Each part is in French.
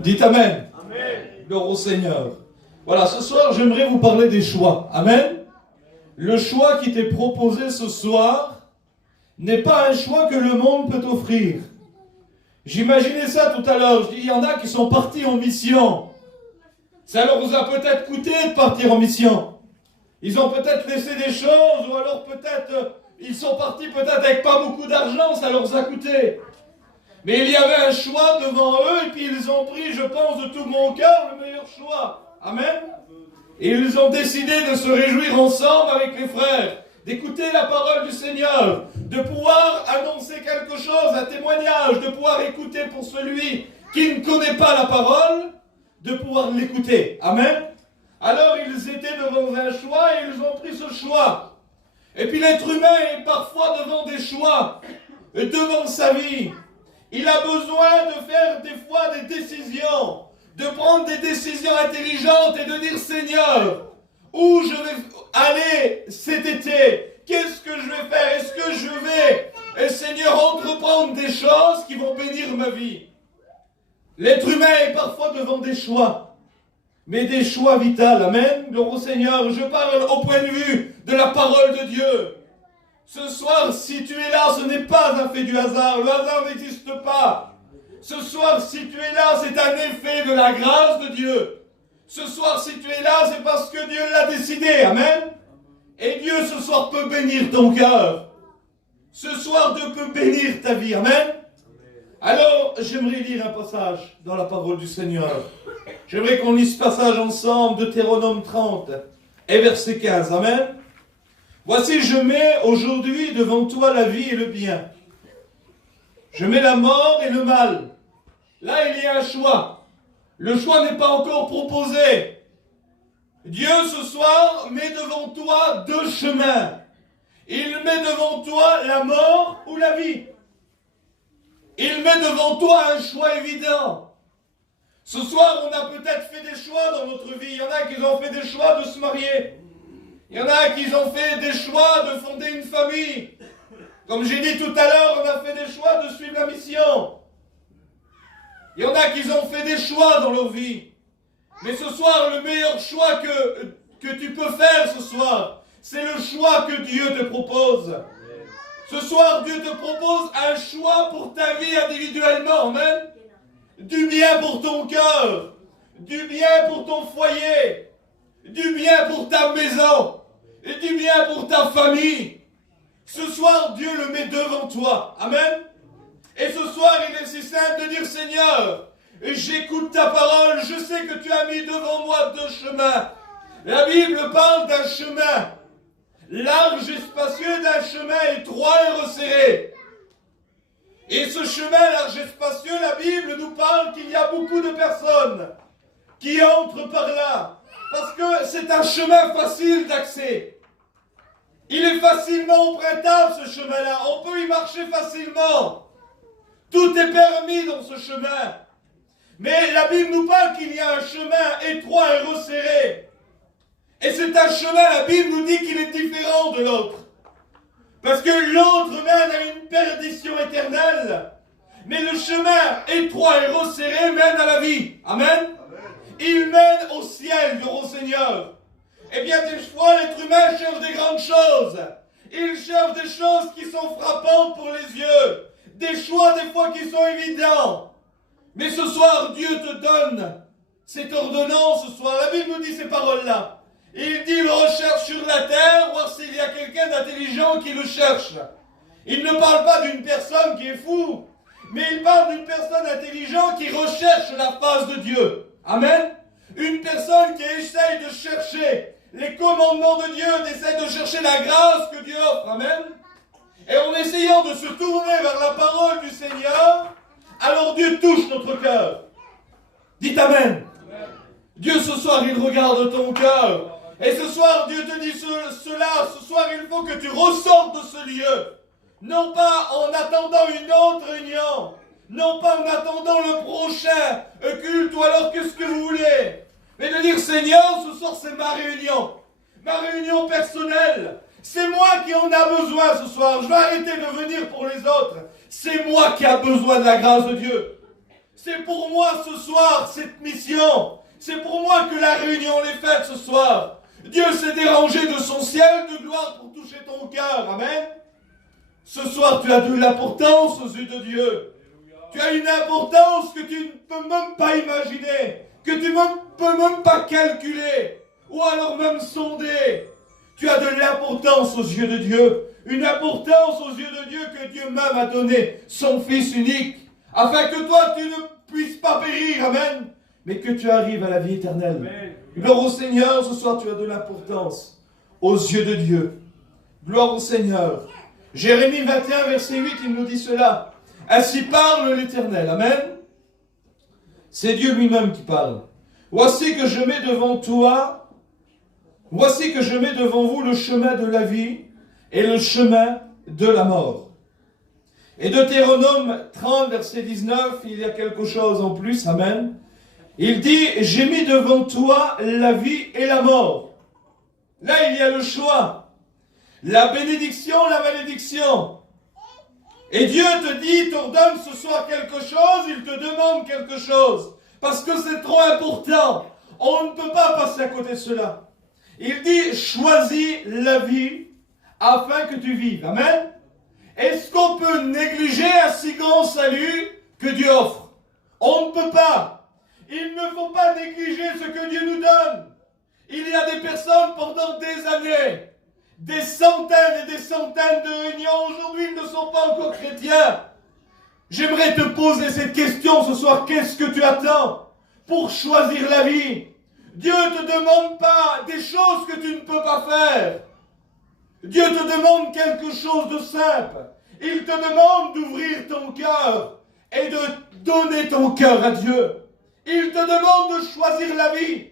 Dites Amen. Gloire au Seigneur. Voilà, ce soir, j'aimerais vous parler des choix. Amen. Le choix qui t'est proposé ce soir n'est pas un choix que le monde peut offrir. J'imaginais ça tout à l'heure. Je dis, il y en a qui sont partis en mission. Ça leur a peut-être coûté de partir en mission. Ils ont peut-être laissé des choses, ou alors peut-être, ils sont partis peut-être avec pas beaucoup d'argent, ça leur a coûté. Mais il y avait un choix devant eux, et puis ils ont pris, je pense, de tout mon cœur, le meilleur choix. Amen. Et ils ont décidé de se réjouir ensemble avec les frères, d'écouter la parole du Seigneur, de pouvoir annoncer quelque chose, un témoignage, de pouvoir écouter pour celui qui ne connaît pas la parole, de pouvoir l'écouter. Amen. Alors ils étaient devant un choix et ils ont pris ce choix. Et puis l'être humain est parfois devant des choix, devant sa vie. Il a besoin de faire des fois des décisions, de prendre des décisions intelligentes et de dire Seigneur, où je vais aller cet été? Qu'est-ce que je vais faire? Est-ce que je vais, Seigneur, entreprendre des choses qui vont bénir ma vie? L'être humain est parfois devant des choix, mais des choix vitaux. Amen. Gloire au Seigneur. Je parle au point de vue de la parole de Dieu. Ce soir, si tu es là, ce n'est pas un fait du hasard. Le hasard n'existe pas. Ce soir, si tu es là, c'est un effet de la grâce de Dieu. Ce soir, si tu es là, c'est parce que Dieu l'a décidé. Amen. Et Dieu, ce soir, peut bénir ton cœur. Ce soir, Dieu peut bénir ta vie. Amen. Alors, j'aimerais lire un passage dans la parole du Seigneur. J'aimerais qu'on lise ce passage ensemble, Deutéronome 30 et verset 15. Amen. Voici, je mets aujourd'hui devant toi la vie et le bien. Je mets la mort et le mal. Là, il y a un choix. Le choix n'est pas encore proposé. Dieu, ce soir, met devant toi deux chemins. Il met devant toi la mort ou la vie. Il met devant toi un choix évident. Ce soir, on a peut-être fait des choix dans notre vie. Il y en a qui ont fait des choix de se marier. Il y en a qui ont fait des choix de fonder une famille. Comme j'ai dit tout à l'heure, on a fait des choix de suivre la mission. Il y en a qui ont fait des choix dans leur vie. Mais ce soir, le meilleur choix que tu peux faire ce soir, c'est le choix que Dieu te propose. Ce soir, Dieu te propose un choix pour ta vie individuellement, amen. Du bien pour ton cœur, du bien pour ton foyer, du bien pour ta maison, et du bien pour ta famille. Ce soir, Dieu le met devant toi, amen. Et ce soir, il est si simple de dire Seigneur, j'écoute ta parole, je sais que tu as mis devant moi deux chemins. La Bible parle d'un chemin large et spacieux, d'un chemin étroit et resserré. Et ce chemin large et spacieux, la Bible nous parle qu'il y a beaucoup de personnes qui entrent par là, parce que c'est un chemin facile d'accès. Il est facilement empruntable ce chemin-là, on peut y marcher facilement. Tout est permis dans ce chemin. Mais la Bible nous parle qu'il y a un chemin étroit et resserré. Et c'est un chemin, la Bible nous dit qu'il est différent de l'autre. Parce que l'autre mène à une perdition éternelle. Mais le chemin étroit et resserré mène à la vie. Amen. Il mène au ciel, gloire au Seigneur. Eh bien, des fois, l'être humain cherche des grandes choses. Il cherche des choses qui sont frappantes pour les yeux. Des choix, des fois, qui sont évidents. Mais ce soir, Dieu te donne cette ordonnance ce soir. La Bible nous dit ces paroles-là. Il dit, il recherche sur la terre, voir s'il y a quelqu'un d'intelligent qui le cherche. Il ne parle pas d'une personne qui est fou, mais il parle d'une personne intelligente qui recherche la face de Dieu. Amen. Une personne qui essaye de chercher les commandements de Dieu, essaye de chercher la grâce que Dieu offre. Amen. Et en essayant de se tourner vers la parole du Seigneur, alors Dieu touche notre cœur. Dites Amen. Dieu ce soir, il regarde ton cœur. Et ce soir, Dieu te dit cela. Ce soir, il faut que tu ressortes de ce lieu. Non pas en attendant une autre réunion. Non pas en attendant le prochain culte ou alors qu'est-ce que vous voulez. Mais de dire, Seigneur, ce soir, c'est ma réunion. Ma réunion personnelle. C'est moi qui en a besoin ce soir. Je vais arrêter de venir pour les autres. C'est moi qui a besoin de la grâce de Dieu. C'est pour moi ce soir cette mission. C'est pour moi que la réunion est faite ce soir. Dieu s'est dérangé de son ciel de gloire pour toucher ton cœur. Amen. Ce soir, tu as de l'importance aux yeux de Dieu. Tu as une importance que tu ne peux même pas imaginer, que tu ne peux même pas calculer, ou alors même sonder. Tu as de l'importance aux yeux de Dieu. Une importance aux yeux de Dieu que Dieu même a donné son Fils unique, afin que toi, tu ne puisses pas périr. Amen. Mais que tu arrives à la vie éternelle. Amen. Gloire au Seigneur, ce soir tu as de l'importance aux yeux de Dieu. Gloire au Seigneur. Jérémie 21, verset 8, il nous dit cela. Ainsi parle l'Éternel. Amen. C'est Dieu lui-même qui parle. Voici que je mets devant toi, voici que je mets devant vous le chemin de la vie et le chemin de la mort. Et Deutéronome 30, verset 19, il y a quelque chose en plus. Amen. Il dit, j'ai mis devant toi la vie et la mort. Là, il y a le choix. La bénédiction, la malédiction. Et Dieu te dit, t'ordonne ce soir quelque chose, il te demande quelque chose. Parce que c'est trop important. On ne peut pas passer à côté de cela. Il dit, choisis la vie afin que tu vives. Amen. Est-ce qu'on peut négliger un si grand salut que Dieu offre? On ne peut pas. Il ne faut pas négliger ce que Dieu nous donne. Il y a des personnes pendant des années, des centaines et des centaines de réunions, aujourd'hui ils ne sont pas encore chrétiens. J'aimerais te poser cette question ce soir, qu'est-ce que tu attends pour choisir la vie? Dieu ne te demande pas des choses que tu ne peux pas faire. Dieu te demande quelque chose de simple. Il te demande d'ouvrir ton cœur et de donner ton cœur à Dieu. Il te demande de choisir la vie.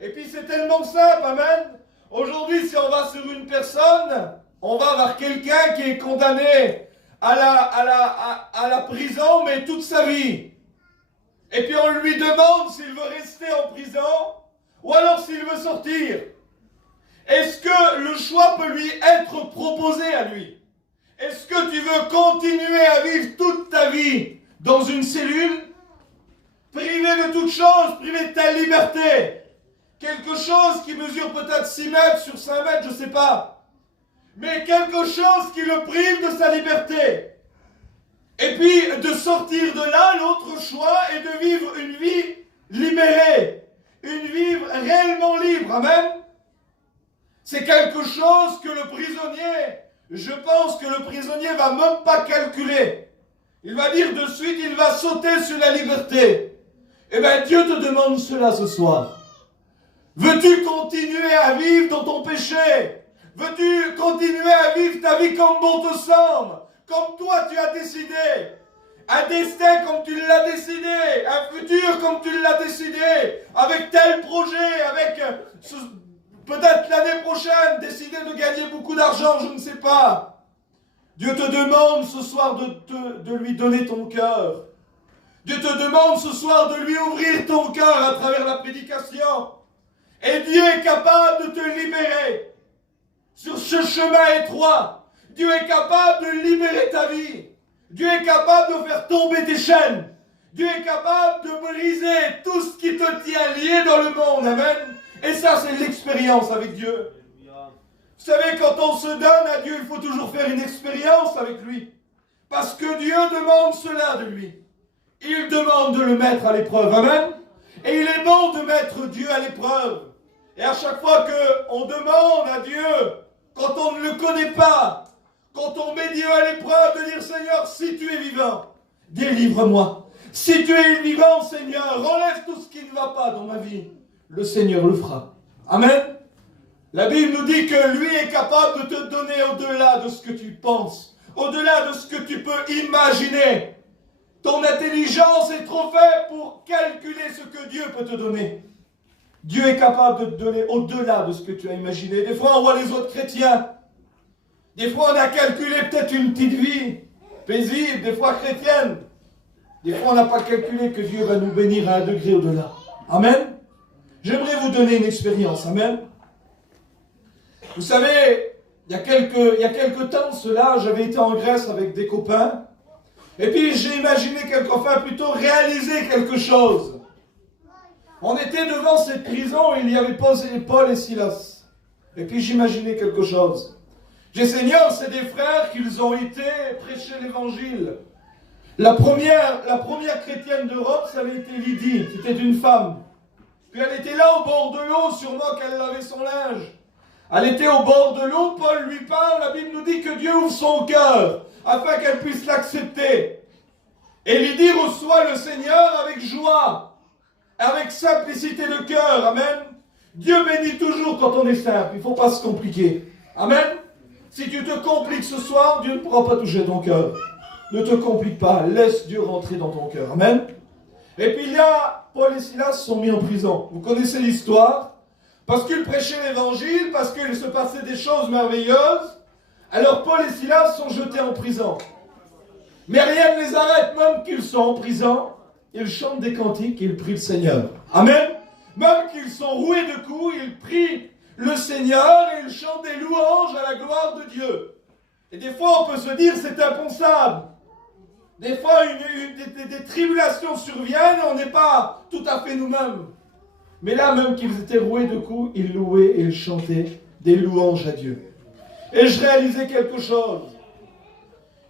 Et puis c'est tellement simple, amen. Aujourd'hui, si on va sur une personne, on va voir quelqu'un qui est condamné à la prison, mais toute sa vie. Et puis on lui demande s'il veut rester en prison, ou alors s'il veut sortir. Est-ce que le choix peut lui être proposé à lui? Est-ce que tu veux continuer à vivre toute ta vie dans une cellule, privé de toute chose, privé de ta liberté? Quelque chose qui mesure peut-être 6 mètres sur 5 mètres, je ne sais pas. Mais quelque chose qui le prive de sa liberté. Et puis de sortir de là, l'autre choix est de vivre une vie libérée. Une vie réellement libre. Amen. C'est quelque chose que le prisonnier, je pense que le prisonnier va même pas calculer. Il va dire de suite, il va sauter sur la liberté. Eh bien, Dieu te demande cela ce soir. Veux-tu continuer à vivre dans ton péché? Veux-tu continuer à vivre ta vie comme bon te semble? Comme toi tu as décidé? Un destin comme tu l'as décidé? Un futur comme tu l'as décidé? Avec tel projet? Avec peut-être l'année prochaine, décider de gagner beaucoup d'argent, je ne sais pas. Dieu te demande ce soir de lui donner ton cœur. Dieu te demande ce soir de lui ouvrir ton cœur à travers la prédication. Et Dieu est capable de te libérer. Sur ce chemin étroit, Dieu est capable de libérer ta vie. Dieu est capable de faire tomber tes chaînes. Dieu est capable de briser tout ce qui te tient lié dans le monde. Amen. Et ça, c'est l'expérience avec Dieu. Vous savez, quand on se donne à Dieu, il faut toujours faire une expérience avec lui. Parce que Dieu demande cela de lui. Il demande de le mettre à l'épreuve. Amen. Et il est bon de mettre Dieu à l'épreuve. Et à chaque fois qu'on demande à Dieu, quand on ne le connaît pas, quand on met Dieu à l'épreuve, de dire Seigneur, si tu es vivant, délivre-moi. Si tu es vivant, Seigneur, enlève tout ce qui ne va pas dans ma vie. Le Seigneur le fera. Amen. La Bible nous dit que lui est capable de te donner au-delà de ce que tu penses, au-delà de ce que tu peux imaginer. Ton intelligence est trop faible pour calculer ce que Dieu peut te donner. Dieu est capable de te donner au-delà de ce que tu as imaginé. Des fois, on voit les autres chrétiens. Des fois, on a calculé peut-être une petite vie paisible, des fois chrétienne. Des fois, on n'a pas calculé que Dieu va nous bénir à un degré au-delà. Amen. J'aimerais vous donner une expérience. Amen. Vous savez, il y a quelques temps de cela, j'avais été en Grèce avec des copains. Et puis j'ai imaginé enfin plutôt réalisé quelque chose. On était devant cette prison où il y avait Paul et Silas. Et puis j'imaginais quelque chose. J'ai Seigneur, c'est des frères qu'ils ont été prêcher l'évangile. La première chrétienne d'Europe, ça avait été Lydie. C'était une femme. Puis elle était là au bord de l'eau, sûrement qu'elle lavait son linge. Elle était au bord de l'eau, Paul lui parle, la Bible nous dit que Dieu ouvre son cœur afin qu'elle puisse l'accepter. Et Lydie reçoit le Seigneur avec joie, avec simplicité de cœur. Amen. Dieu bénit toujours quand on est simple, il ne faut pas se compliquer. Amen. Si tu te compliques ce soir, Dieu ne pourra pas toucher ton cœur. Ne te complique pas, laisse Dieu rentrer dans ton cœur. Amen. Et puis il y a Paul et Silas sont mis en prison. Vous connaissez l'histoire. Parce qu'ils prêchaient l'évangile, parce qu'il se passait des choses merveilleuses. Alors Paul et Silas sont jetés en prison. Mais rien ne les arrête, même qu'ils sont en prison. Ils chantent des cantiques et ils prient le Seigneur. Amen. Même qu'ils sont roués de coups, ils prient le Seigneur et ils chantent des louanges à la gloire de Dieu. Et des fois, on peut se dire, c'est impensable. Des fois, des tribulations surviennent et on n'est pas tout à fait nous-mêmes. Mais là, même qu'ils étaient roués de coups, ils louaient et ils chantaient des louanges à Dieu. Et je réalisais quelque chose.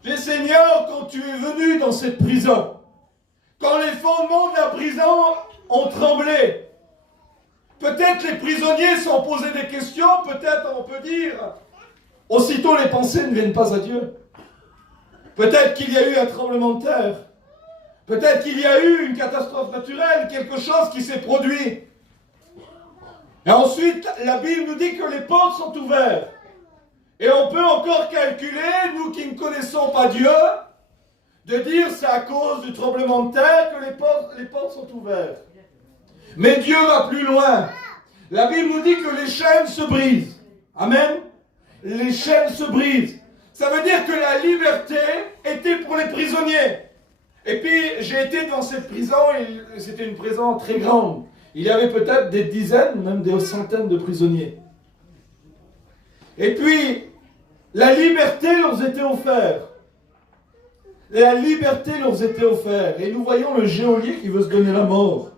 J'ai Seigneur, quand tu es venu dans cette prison, quand les fondements de la prison ont tremblé, peut-être les prisonniers se sont posés des questions, peut-être on peut dire, aussitôt les pensées ne viennent pas à Dieu. Peut-être qu'il y a eu un tremblement de terre. Peut-être qu'il y a eu une catastrophe naturelle, quelque chose qui s'est produit. Et ensuite, la Bible nous dit que les portes sont ouvertes. Et on peut encore calculer, nous qui ne connaissons pas Dieu, de dire c'est à cause du tremblement de terre que les portes sont ouvertes. Mais Dieu va plus loin. La Bible nous dit que les chaînes se brisent. Amen. Les chaînes se brisent. Ça veut dire que la liberté était pour les prisonniers. Et puis, j'ai été dans cette prison, et c'était une prison très grande. Il y avait peut-être des dizaines, même des centaines de prisonniers. Et puis, la liberté leur était offerte. La liberté leur était offerte. Et nous voyons le geôlier qui veut se donner la mort.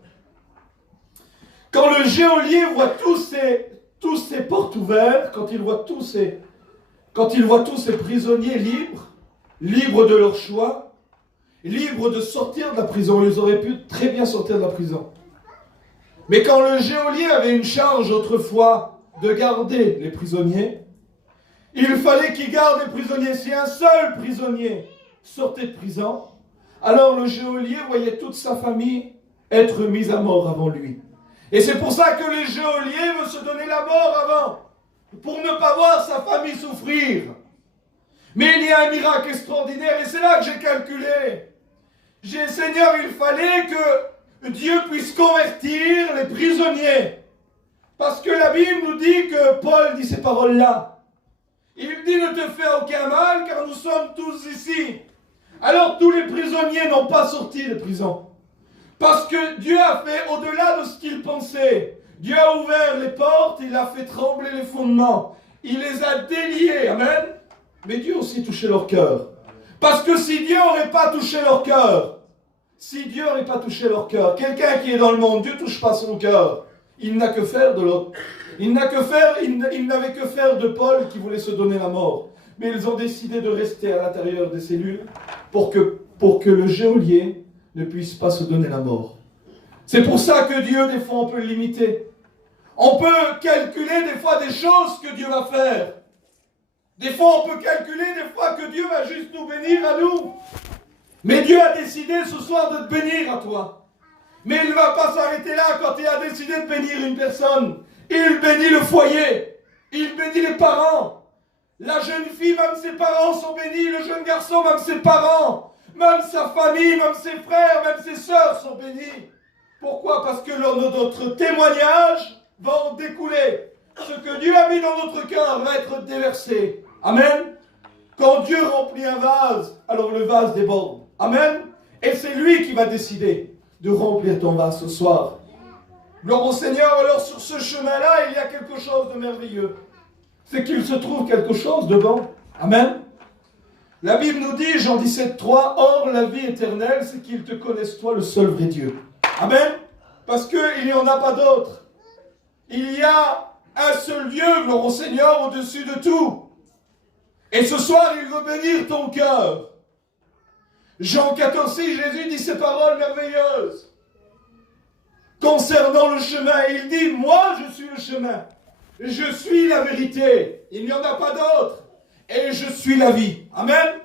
Quand le geôlier voit tous ces portes ouvertes, quand il voit tous ces prisonniers libres de leur choix, libres de sortir de la prison, ils auraient pu très bien sortir de la prison. Mais quand le geôlier avait une charge autrefois de garder les prisonniers, il fallait qu'il garde les prisonniers. Si un seul prisonnier sortait de prison, alors le geôlier voyait toute sa famille être mise à mort avant lui. Et c'est pour ça que le geôlier veut se donner la mort avant, pour ne pas voir sa famille souffrir. Mais il y a un miracle extraordinaire, et c'est là que j'ai calculé. Seigneur, il fallait que Dieu puisse convertir les prisonniers. Parce que la Bible nous dit que Paul dit ces paroles-là. Il dit ne te fais aucun mal, car nous sommes tous ici. Alors tous les prisonniers n'ont pas sorti de prison. Parce que Dieu a fait au-delà de ce qu'ils pensaient. Dieu a ouvert les portes, il a fait trembler les fondements. Il les a déliés, amen. Mais Dieu aussi touché leur cœur. Parce que si Dieu n'aurait pas touché leur cœur, quelqu'un qui est dans le monde, Dieu ne touche pas son cœur. Il n'a que faire de l'autre. Il n'avait que faire de Paul qui voulait se donner la mort. Mais ils ont décidé de rester à l'intérieur des cellules pour que le geôlier ne puisse pas se donner la mort. C'est pour ça que Dieu, des fois, on peut le limiter. On peut calculer des fois des choses que Dieu va faire. Des fois, on peut calculer des fois que Dieu va juste nous bénir à nous. Mais Dieu a décidé ce soir de te bénir à toi. Mais il ne va pas s'arrêter là quand il a décidé de bénir une personne. Il bénit le foyer. Il bénit les parents. La jeune fille, même ses parents sont bénis. Le jeune garçon, même ses parents. Même sa famille, même ses frères, même ses sœurs sont bénis. Pourquoi? Parce que notre témoignage va en découler. Ce que Dieu a mis dans notre cœur va être déversé. Amen. Quand Dieu remplit un vase, alors le vase déborde. Amen. Et c'est lui qui va décider de remplir ton vase ce soir. Gloire au Seigneur. Alors sur ce chemin-là, il y a quelque chose de merveilleux. C'est qu'il se trouve quelque chose devant. Amen. La Bible nous dit, Jean 17,3, or la vie éternelle, c'est qu'ils te connaissent toi, le seul vrai Dieu. Amen. Parce qu'il n'y en a pas d'autre. Il y a un seul Dieu, gloire au Seigneur, au-dessus de tout. Et ce soir, il veut bénir ton cœur. Jean 14,6, Jésus dit ces paroles merveilleuses. Concernant le chemin, il dit, moi je suis le chemin. Je suis la vérité. Il n'y en a pas d'autre. Et je suis la vie. Amen.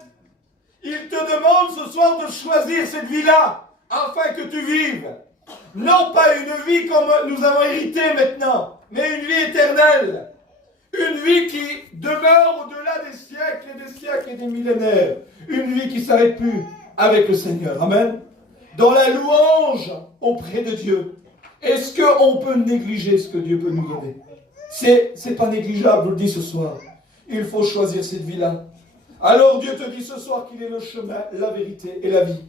Il te demande ce soir de choisir cette vie-là, afin que tu vives. Non pas une vie comme nous avons hérité maintenant, mais une vie éternelle. Une vie qui demeure au-delà des siècles et des millénaires. Une vie qui ne s'arrête plus avec le Seigneur. Amen. Dans la louange auprès de Dieu. Est-ce qu'on peut négliger ce que Dieu peut nous donner? C'est pas négligeable, je vous le dis ce soir. Il faut choisir cette vie-là. Alors Dieu te dit ce soir qu'il est le chemin, la vérité et la vie.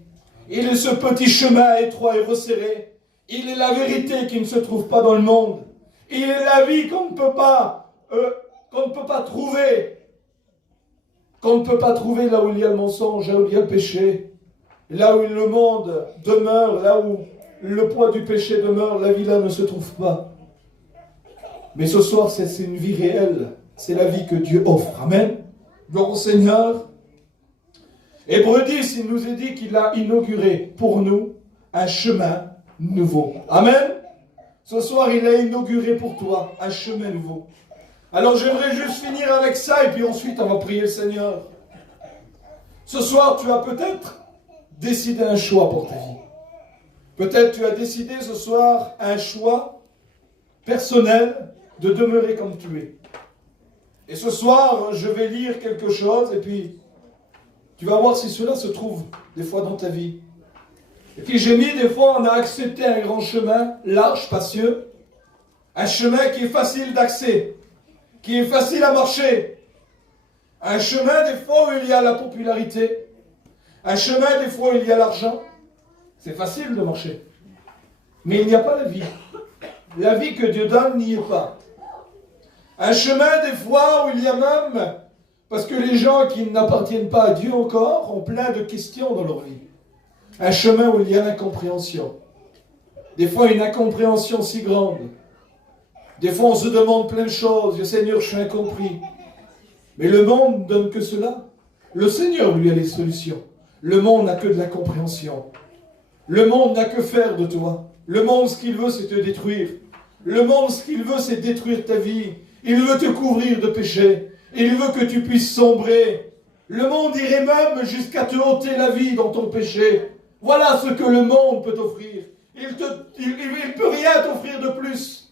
Il est ce petit chemin étroit et resserré. Il est la vérité qui ne se trouve pas dans le monde. Il est la vie qu'on ne peut pas trouver. Qu'on ne peut pas trouver là où il y a le mensonge, là où il y a le péché. Là où le monde demeure, là où le poids du péché demeure, la vie là ne se trouve pas. Mais ce soir, c'est une vie réelle. C'est la vie que Dieu offre. Amen. Gloire au Seigneur. Hébreux 10, il nous est dit qu'il a inauguré pour nous un chemin nouveau. Amen. Ce soir, il a inauguré pour toi un chemin nouveau. Alors, j'aimerais juste finir avec ça et puis ensuite, on va prier le Seigneur. Ce soir, tu as peut-être décidé un choix pour ta vie. Peut-être tu as décidé ce soir un choix personnel de demeurer comme tu es. Et ce soir, je vais lire quelque chose et puis tu vas voir si cela se trouve des fois dans ta vie. Et puis j'ai mis, des fois, on a accepté un grand chemin, large, spacieux, un chemin qui est facile d'accès, qui est facile à marcher, un chemin des fois où il y a la popularité, un chemin des fois où il y a l'argent. C'est facile de marcher. Mais il n'y a pas la vie. La vie que Dieu donne n'y est pas. Un chemin des fois où il y a même, parce que les gens qui n'appartiennent pas à Dieu encore ont plein de questions dans leur vie. Un chemin où il y a l'incompréhension. Des fois une incompréhension si grande. Des fois on se demande plein de choses. Le Seigneur, je suis incompris. Mais le monde ne donne que cela. Le Seigneur lui a les solutions. Le monde n'a que de l'incompréhension. Le monde n'a que faire de toi. Le monde, ce qu'il veut, c'est te détruire. Le monde, ce qu'il veut, c'est détruire ta vie. Il veut te couvrir de péché. Il veut que tu puisses sombrer. Le monde irait même jusqu'à te ôter la vie dans ton péché. Voilà ce que le monde peut t'offrir. Il ne peut rien t'offrir de plus.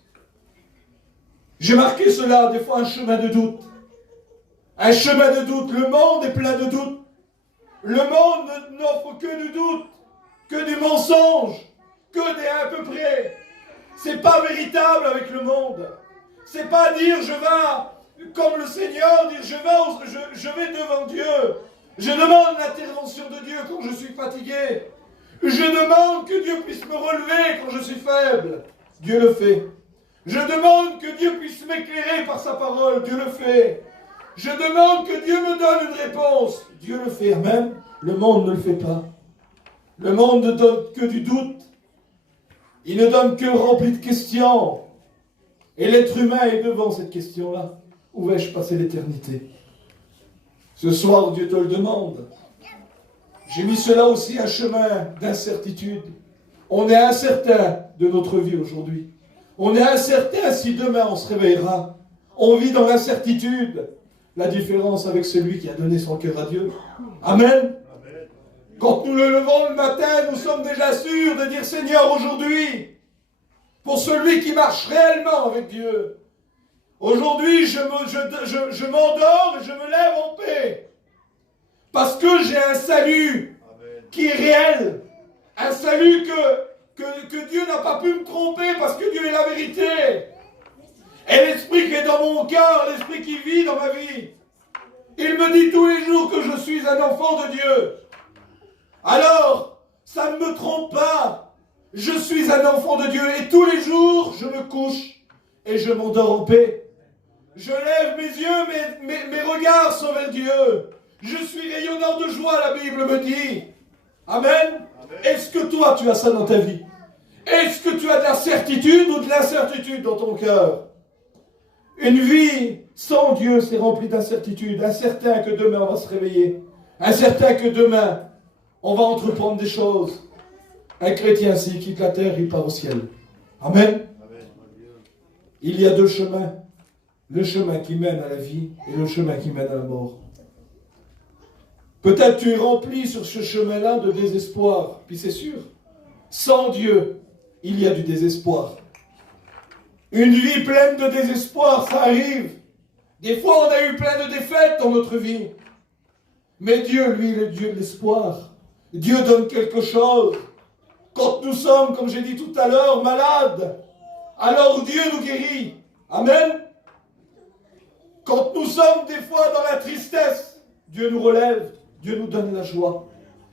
J'ai marqué cela, des fois, un chemin de doute. Un chemin de doute. Le monde est plein de doutes. Le monde n'offre que du doute, que du mensonge, que des à peu près. C'est pas véritable avec le monde. C'est pas dire je vais, comme le Seigneur, dire je vais devant Dieu. Je demande l'intervention de Dieu quand je suis fatigué. Je demande que Dieu puisse me relever quand je suis faible. Dieu le fait. Je demande que Dieu puisse m'éclairer par sa parole. Dieu le fait. Je demande que Dieu me donne une réponse. Dieu le fait. Amen. Le monde ne le fait pas. Le monde ne donne que du doute. Il ne donne que rempli de questions. Et l'être humain est devant cette question-là. Où vais-je passer l'éternité? Ce soir, Dieu te le demande. J'ai mis cela aussi un chemin d'incertitude. On est incertain de notre vie aujourd'hui. On est incertain si demain on se réveillera. On vit dans l'incertitude. La différence avec celui qui a donné son cœur à Dieu. Amen. Quand nous le levons le matin, nous sommes déjà sûrs de dire Seigneur aujourd'hui, pour celui qui marche réellement avec Dieu, aujourd'hui je m'endors et je me lève en paix. Parce que j'ai un salut qui est réel. Un salut que Dieu n'a pas pu me tromper parce que Dieu est la vérité. Et l'esprit qui est dans mon cœur, l'esprit qui vit dans ma vie, il me dit tous les jours que je suis un enfant de Dieu. Alors, ça ne me trompe pas. Je suis un enfant de Dieu et tous les jours, je me couche et je m'endors en paix. Je lève mes yeux, mes regards sont vers Dieu. Je suis rayonnant de joie, la Bible me dit. Amen. Est-ce que toi, tu as ça dans ta vie? Est-ce que tu as de la certitude ou de l'incertitude dans ton cœur? Une vie sans Dieu, c'est rempli d'incertitude. Incertain que demain, on va se réveiller. Incertain que demain, on va entreprendre des choses. Un chrétien, s'il quitte la terre, il part au ciel. Amen. Il y a deux chemins. Le chemin qui mène à la vie et le chemin qui mène à la mort. Peut-être tu es rempli sur ce chemin-là de désespoir. Puis c'est sûr, sans Dieu, il y a du désespoir. Une vie pleine de désespoir, ça arrive. Des fois, on a eu plein de défaites dans notre vie. Mais Dieu, lui, est le Dieu de l'espoir. Dieu donne quelque chose. Quand nous sommes, comme j'ai dit tout à l'heure, malades, alors Dieu nous guérit. Amen. Quand nous sommes des fois dans la tristesse, Dieu nous relève, Dieu nous donne la joie.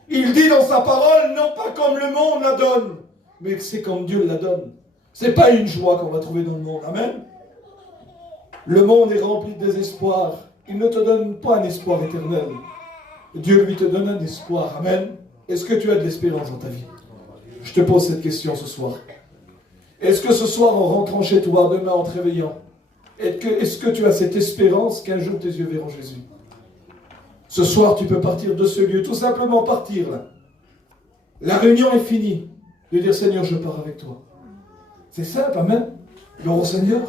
Il dit dans sa parole, non pas comme le monde la donne, mais c'est comme Dieu la donne. C'est pas une joie qu'on va trouver dans le monde. Amen. Le monde est rempli de désespoir. Il ne te donne pas un espoir éternel. Dieu lui te donne un espoir. Amen. Est-ce que tu as de l'espérance dans ta vie? Je te pose cette question ce soir. Est-ce que ce soir, en rentrant chez toi, demain en te réveillant, est-ce que tu as cette espérance qu'un jour tes yeux verront Jésus? Ce soir, tu peux partir de ce lieu, tout simplement partir là. La réunion est finie. De dire, Seigneur, je pars avec toi. C'est simple, amen. Gloire au Seigneur.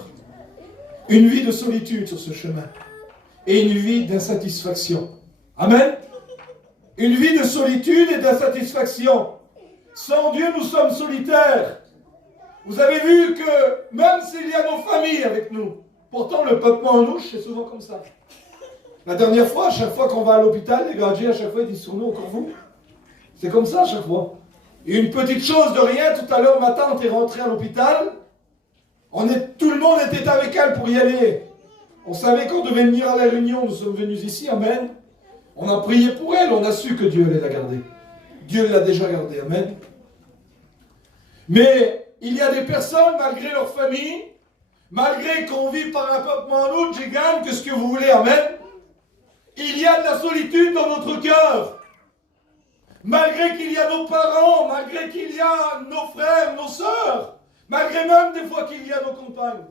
Une vie de solitude sur ce chemin. Et une vie d'insatisfaction. Amen. Une vie de solitude et d'insatisfaction. Sans Dieu, nous sommes solitaires. Vous avez vu que même s'il y a nos familles avec nous, pourtant le peuplement en louche, c'est souvent comme ça. La dernière fois, à chaque fois qu'on va à l'hôpital, les gradés, à chaque fois, ils disent sur nous, encore vous. C'est comme ça à chaque fois. Et une petite chose de rien, tout à l'heure matin, on est rentré à l'hôpital. Tout le monde était avec elle pour y aller. On savait qu'on devait venir à la réunion, nous sommes venus ici, amen. On a prié pour elle, on a su que Dieu allait la garder. Dieu l'a déjà gardée, amen. Mais il y a des personnes, malgré leur famille, malgré qu'on vit par un peuplement en autre, j'ai gagne que ce que vous voulez, amen. Il y a de la solitude dans notre cœur. Malgré qu'il y a nos parents, malgré qu'il y a nos frères, nos sœurs, malgré même des fois qu'il y a nos compagnes.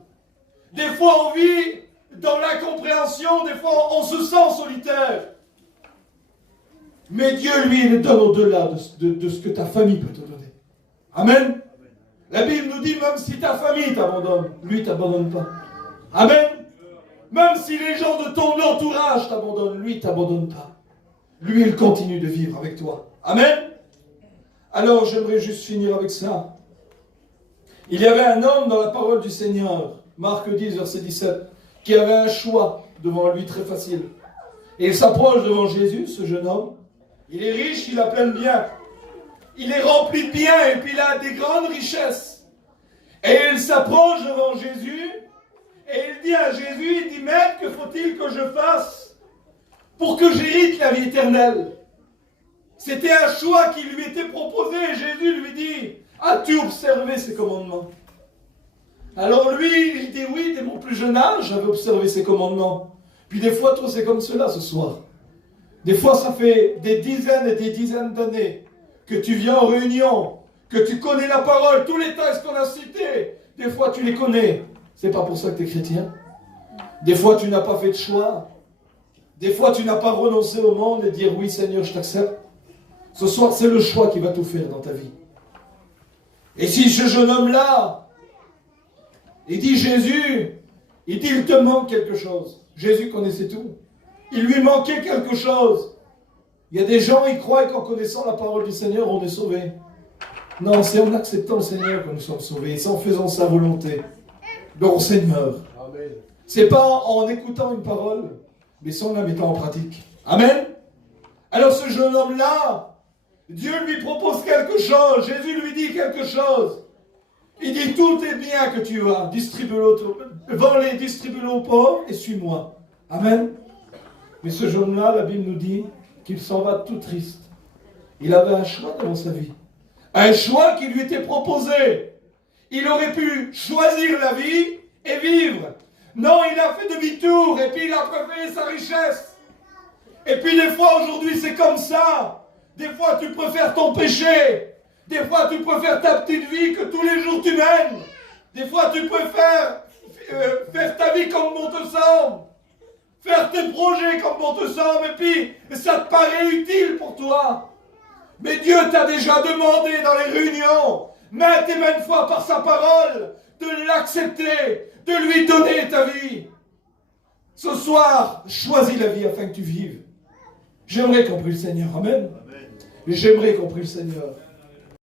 Des fois on vit dans l'incompréhension, des fois on se sent solitaire. Mais Dieu, lui, il donne au-delà de ce que ta famille peut te donner. Amen. La Bible nous dit, même si ta famille t'abandonne, lui ne t'abandonne pas. Amen. Même si les gens de ton entourage t'abandonnent, lui ne t'abandonne pas. Lui, il continue de vivre avec toi. Amen. Alors, j'aimerais juste finir avec ça. Il y avait un homme dans la parole du Seigneur, Marc 10, verset 17, qui avait un choix devant lui très facile. Et il s'approche devant Jésus, ce jeune homme. Il est riche, il a plein de biens. Il est rempli de biens et puis il a des grandes richesses. Et il s'approche devant Jésus et il dit à Jésus, il dit, Maître, que faut-il que je fasse pour que j'hérite la vie éternelle? C'était un choix qui lui était proposé et Jésus lui dit, as-tu observé ces commandements? Alors lui, il dit, oui, dès mon plus jeune âge, j'avais observé ces commandements. Puis des fois, toi, c'est comme cela ce soir. Des fois, ça fait des dizaines et des dizaines d'années que tu viens en réunion, que tu connais la parole, tous les textes qu'on a cités. Des fois, tu les connais. C'est pas pour ça que tu es chrétien. Des fois, tu n'as pas fait de choix. Des fois, tu n'as pas renoncé au monde et dire, oui, Seigneur, je t'accepte. Ce soir, c'est le choix qui va tout faire dans ta vie. Et si ce jeune homme-là, il dit, Jésus, il dit, il te manque quelque chose. Jésus connaissait tout. Il lui manquait quelque chose. Il y a des gens, ils croient qu'en connaissant la parole du Seigneur, on est sauvé. Non, c'est en acceptant le Seigneur que nous sommes sauvés. C'est en faisant sa volonté. Gloire au Seigneur. Amen. C'est pas en écoutant une parole, mais c'est en la mettant en pratique. Amen. Alors ce jeune homme-là, Dieu lui propose quelque chose. Jésus lui dit quelque chose. Il dit, tous tes biens que tu as, vends-les, distribue-les aux pauvres et suis-moi. Amen. Mais ce jeune-là, la Bible nous dit qu'il s'en va tout triste. Il avait un choix dans sa vie. Un choix qui lui était proposé. Il aurait pu choisir la vie et vivre. Non, il a fait demi-tour et puis il a préféré sa richesse. Et puis des fois, aujourd'hui, c'est comme ça. Des fois, tu préfères ton péché. Des fois, tu préfères ta petite vie que tous les jours tu mènes. Des fois, tu préfères faire ta vie comme bon te semble. Faire tes projets comme bon te semble. Et puis, ça te paraît utile pour toi. Mais Dieu t'a déjà demandé dans les réunions, maintes et maintes fois par sa parole, de l'accepter, de lui donner ta vie. Ce soir, choisis la vie afin que tu vives. J'aimerais qu'on prie le Seigneur. Amen. J'aimerais qu'on prie le Seigneur.